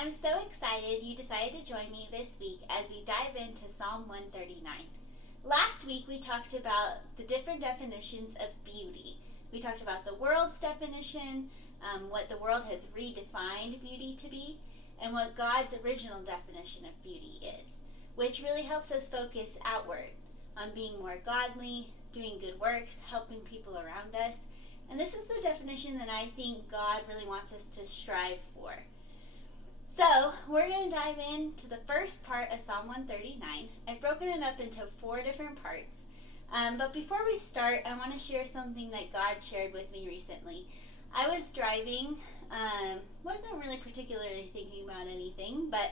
I'm so excited you decided to join me this week as we dive into Psalm 139. Last week we talked about the different definitions of beauty. We talked about the world's definition, what the world has redefined beauty to be, and what God's original definition of beauty is, which really helps us focus outward on being more godly, doing good works, helping people around us. And this is the definition that I think God really wants us to strive for. So, we're going to dive into the first part of Psalm 139. I've broken it up into 4 different parts. But before we start, I want to share something that God shared with me recently. I was driving, wasn't really particularly thinking about anything, but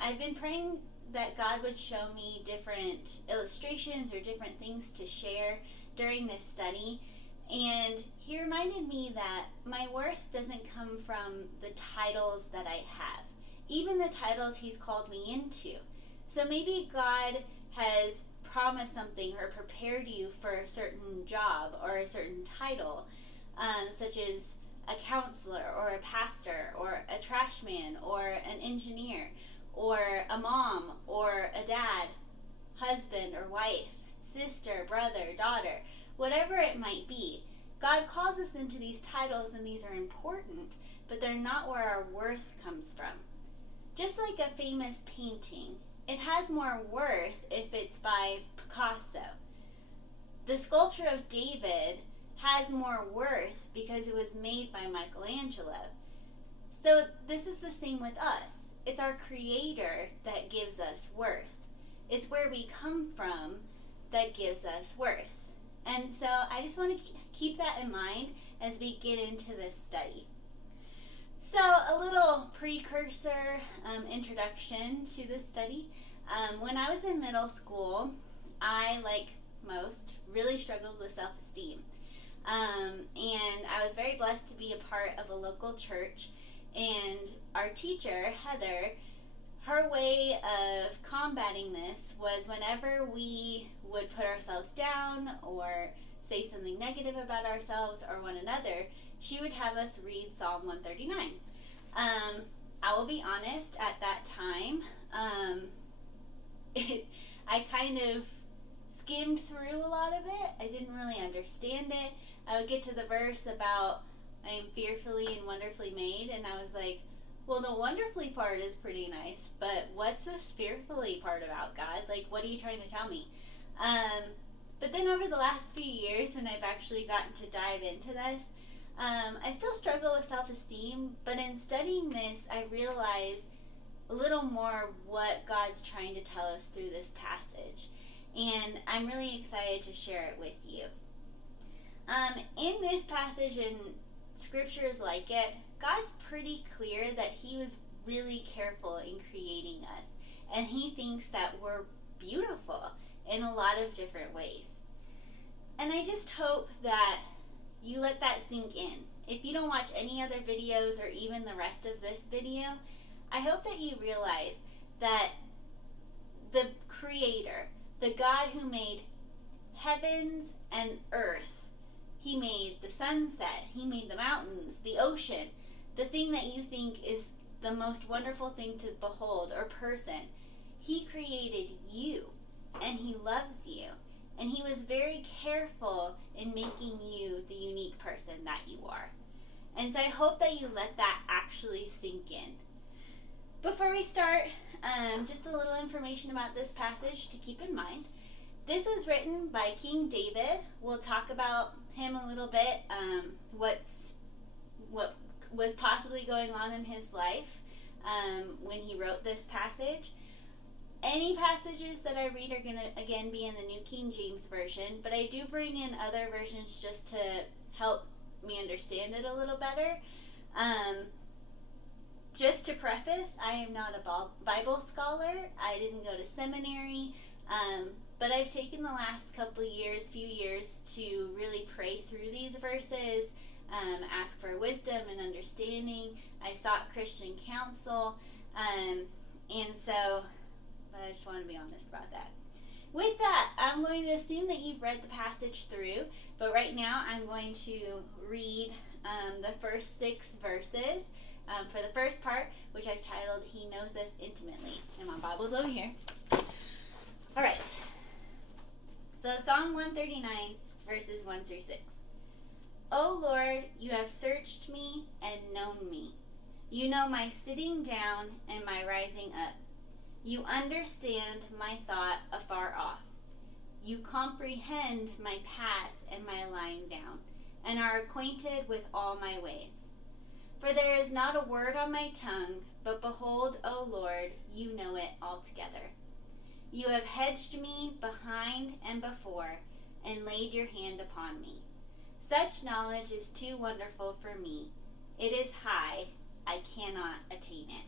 I've been praying that God would show me different illustrations or different things to share during this study. And he reminded me that my worth doesn't come from the titles that I have, even the titles he's called me into. So maybe God has promised something or prepared you for a certain job or a certain title, such as a counselor or a pastor or a trash man or an engineer or a mom or a dad, husband or wife, sister, brother, daughter, whatever it might be. God calls us into these titles, and these are important, but they're not where our worth comes from. Just like a famous painting, it has more worth if it's by Picasso. The sculpture of David has more worth because it was made by Michelangelo. So this is the same with us. It's our Creator that gives us worth. It's where we come from that gives us worth. And so I just want to keep that in mind as we get into this study. So a little precursor introduction to this study. When I was in middle school, I, like most, really struggled with self-esteem. And I was very blessed to be a part of a local church. And our teacher, Heather, her way of combating this was whenever we would put ourselves down or say something negative about ourselves or one another, she would have us read Psalm 139. I will be honest, at that time, I kind of skimmed through a lot of it. I didn't really understand it. I would get to the verse about I am fearfully and wonderfully made, and I was like, well, the wonderfully part is pretty nice, but what's this fearfully part about, God? Like, what are you trying to tell me? But then over the last few years, when I've actually gotten to dive into this, I still struggle with self-esteem, but in studying this, I realize a little more what God's trying to tell us through this passage. And I'm really excited to share it with you. In this passage and scriptures like it, God's pretty clear that he was really careful in creating us. And he thinks that we're beautiful in a lot of different ways. And I just hope that you let that sink in. If you don't watch any other videos or even the rest of this video, I hope that you realize that the Creator, the God who made heavens and earth, he made the sunset, he made the mountains, the ocean, the thing that you think is the most wonderful thing to behold or person. He created you, and he loves you, and he was very careful in making you the unique person that you are. And so I hope that you let that actually sink in. Before we start, just a little information about this passage to keep in mind. This was written by King David. We'll talk about him a little bit, what was possibly going on in his life when he wrote this passage. Any passages that I read are going to, again, be in the New King James Version, but I do bring in other versions just to help me understand it a little better. Just to preface, I am not a Bible scholar. I didn't go to seminary, but I've taken the last few years to really pray through these verses, ask for wisdom and understanding. I sought Christian counsel, and so I just want to be honest about that. With that, I'm going to assume that you've read the passage through, but right now I'm going to read the first 6 verses, for the first part, which I've titled, He Knows Us Intimately. And my Bible's over here. All right. So Psalm 139, verses 1 through 6. O Lord, you have searched me and known me. You know my sitting down and my rising up. You understand my thought afar off. You comprehend my path and my lying down, and are acquainted with all my ways. For there is not a word on my tongue, but behold, O Lord, you know it altogether. You have hedged me behind and before, and laid your hand upon me. Such knowledge is too wonderful for me. It is high, I cannot attain it.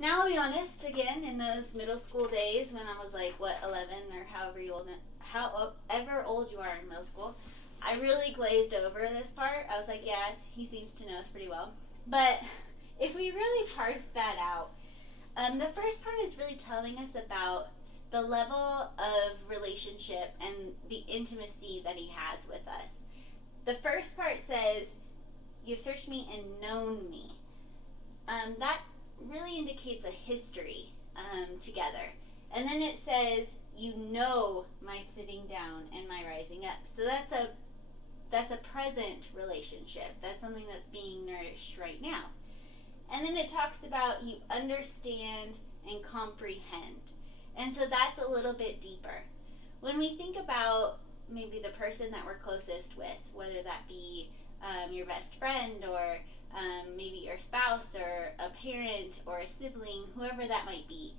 Now I'll be honest, again, in those middle school days when I was 11 or however old you are in middle school, I really glazed over this part. I was like, yes, he seems to know us pretty well. But if we really parse that out, the first part is really telling us about the level of relationship and the intimacy that he has with us. The first part says, you've searched me and known me. That really indicates a history together. And then it says, you know my sitting down and my rising up. So that's a present relationship. That's something that's being nourished right now. And then it talks about you understand and comprehend. And so that's a little bit deeper. When we think about maybe the person that we're closest with, whether that be your best friend or maybe your spouse or a parent or a sibling, whoever that might be,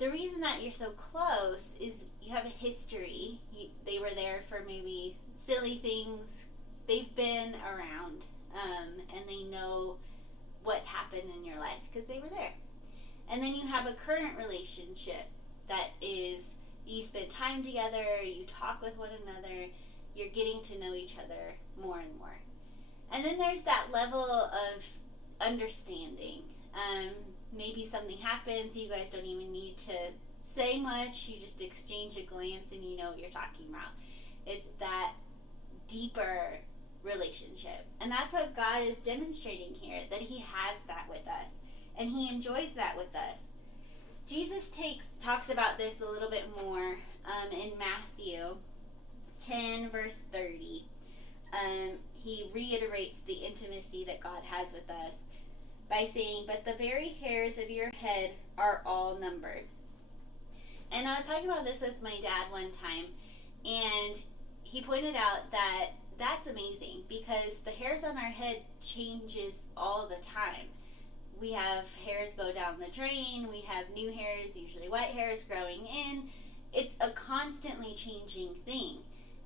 the reason that you're so close is you have a history. They were there for maybe silly things. They've been around and they know what's happened in your life because they were there. And then you have a current relationship that is, you spend time together, you talk with one another, you're getting to know each other more and more. And then there's that level of understanding. Maybe something happens, you guys don't even need to say much, you just exchange a glance and you know what you're talking about. It's that deeper relationship. And that's what God is demonstrating here, that he has that with us. And he enjoys that with us. Jesus talks about this a little bit more in Matthew 10, verse 30. He reiterates the intimacy that God has with us by saying, but the very hairs of your head are all numbered. And I was talking about this with my dad one time, and he pointed out that that's amazing because the hairs on our head changes all the time. We have hairs go down the drain, we have new hairs, usually white hairs growing in. It's a constantly changing thing.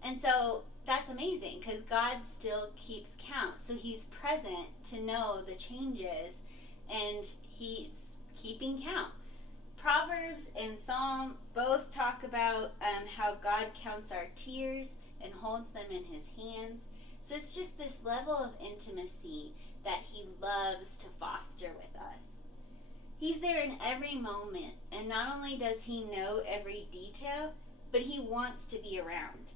And so that's amazing because God still keeps count. So he's present to know the changes and he's keeping count. Proverbs and Psalm both talk about how God counts our tears and holds them in his hands. So it's just this level of intimacy that he loves to foster with us. He's there in every moment, and not only does he know every detail, but he wants to be around.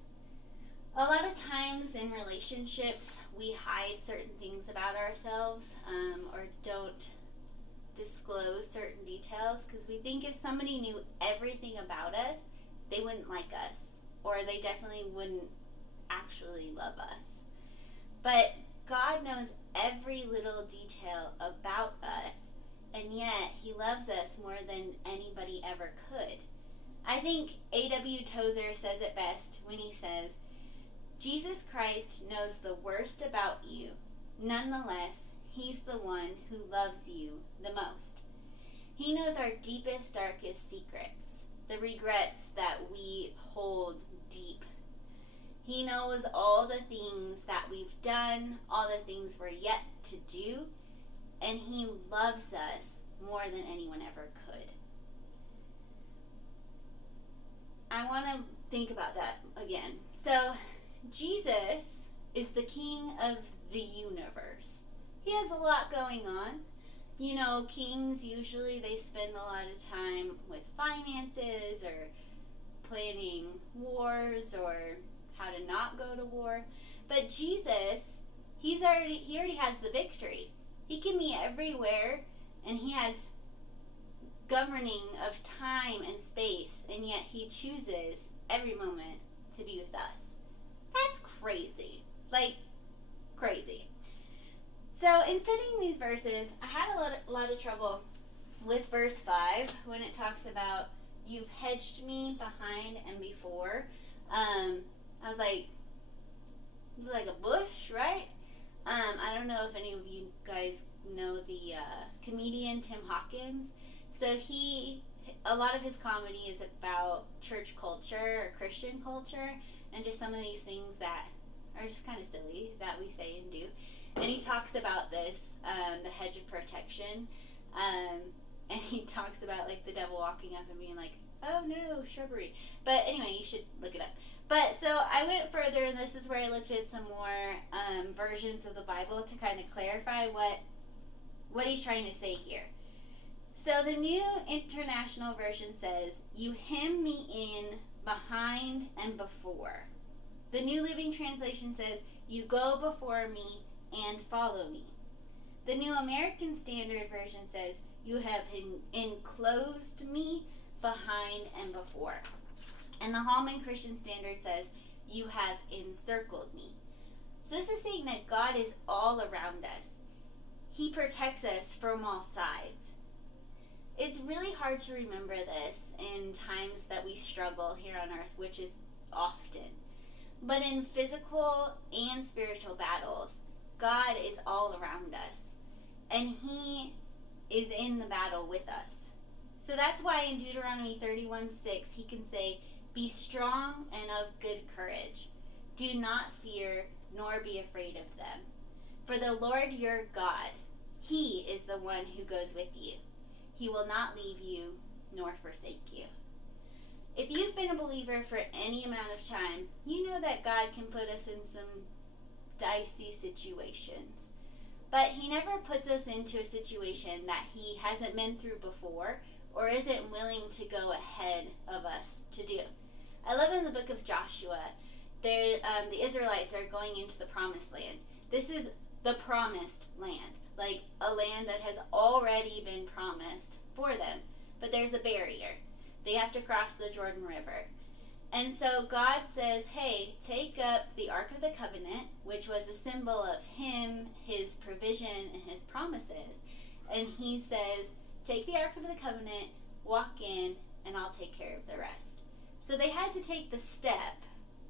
A lot of times in relationships, we hide certain things about ourselves or don't disclose certain details because we think if somebody knew everything about us, they wouldn't like us, or they definitely wouldn't actually love us. But God knows every little detail about us, and yet he loves us more than anybody ever could. I think A.W. Tozer says it best when he says, Jesus Christ knows the worst about you. Nonetheless, he's the one who loves you the most. He knows our deepest, darkest secrets, the regrets that we hold deep. He knows all the things that we've done, all the things we're yet to do, and he loves us more than anyone ever could. I want to think about that again. So, Jesus is the king of the universe. He has a lot going on. You know, kings usually they spend a lot of time with finances or planning wars or how to not go to war. But Jesus, he already has the victory. He can be everywhere, and he has governing of time and space, and yet he chooses every moment to be with us. That's crazy. Like, crazy. So in studying these verses, I had a lot of trouble with verse 5 when it talks about you've hedged me behind and before. I was like a bush, right? I don't know if any of you guys know the comedian Tim Hawkins. So a lot of his comedy is about church culture or Christian culture and just some of these things that are just kind of silly that we say and do. And he talks about this, the hedge of protection, and he talks about like the devil walking up and being like, oh no, shrubbery. But anyway, you should look it up. But so I went further, and this is where I looked at some more versions of the Bible to kind of clarify what he's trying to say here. So the New International Version says, you hem me in behind and before. The New Living Translation says, you go before me and follow me. The New American Standard Version says, you have enclosed me behind and before. And the Holman Christian Standard says, you have encircled me. So this is saying that God is all around us. He protects us from all sides. It's really hard to remember this in times that we struggle here on earth, which is often. But in physical and spiritual battles, God is all around us. And he is in the battle with us. So that's why in Deuteronomy 31:6, he can say, be strong and of good courage. Do not fear, nor be afraid of them. For the Lord your God, he is the one who goes with you. He will not leave you, nor forsake you. If you've been a believer for any amount of time, you know that God can put us in some dicey situations. But he never puts us into a situation that he hasn't been through before or isn't willing to go ahead of us to do. I love in the book of Joshua, the Israelites are going into the promised land. This is the promised land, like a land that has already been promised for them. But there's a barrier. They have to cross the Jordan River. And so God says, hey, take up the Ark of the Covenant, which was a symbol of him, his provision, and his promises. And he says, take the Ark of the Covenant, walk in, and I'll take care of the rest. So they had to take the step.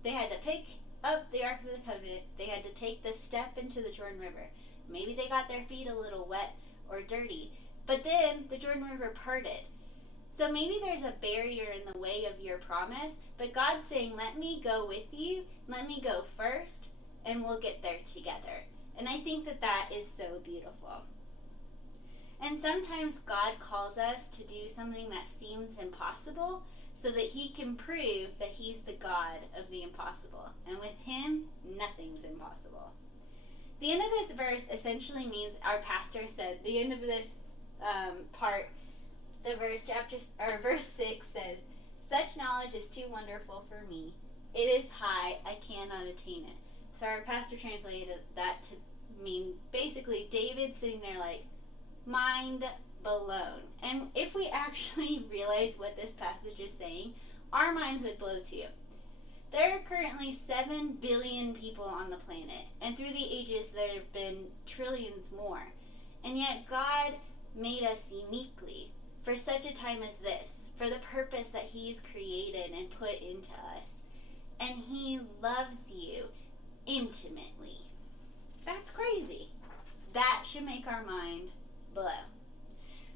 They had to pick up the Ark of the Covenant. They had to take the step into the Jordan River. Maybe they got their feet a little wet or dirty. But then the Jordan River parted. So maybe there's a barrier in the way of your promise, but God's saying, let me go with you, let me go first, and we'll get there together. And I think that is so beautiful. And sometimes God calls us to do something that seems impossible so that he can prove that he's the God of the impossible. And with him, nothing's impossible. The end of this verse essentially means, our pastor said, the end of this part, the verse 6 says, such knowledge is too wonderful for me. It is high, I cannot attain it. So our pastor translated that to mean basically David sitting there like, mind blown. And if we actually realize what this passage is saying, our minds would blow too. There are currently 7 billion people on the planet, and through the ages there have been trillions more. And yet God made us uniquely for such a time as this, for the purpose that he's created and put into us. And he loves you intimately. That's crazy. That should make our mind blow.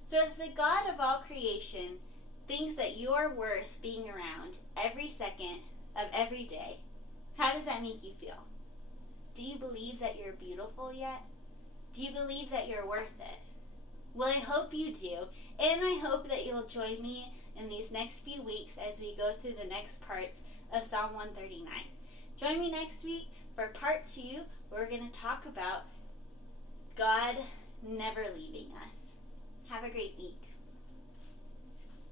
So if the God of all creation thinks that you're worth being around every second of every day, how does that make you feel? Do you believe that you're beautiful yet? Do you believe that you're worth it? Well, I hope you do, and I hope that you'll join me in these next few weeks as we go through the next parts of Psalm 139. Join me next week for part 2, where we're going to talk about God never leaving us. Have a great week.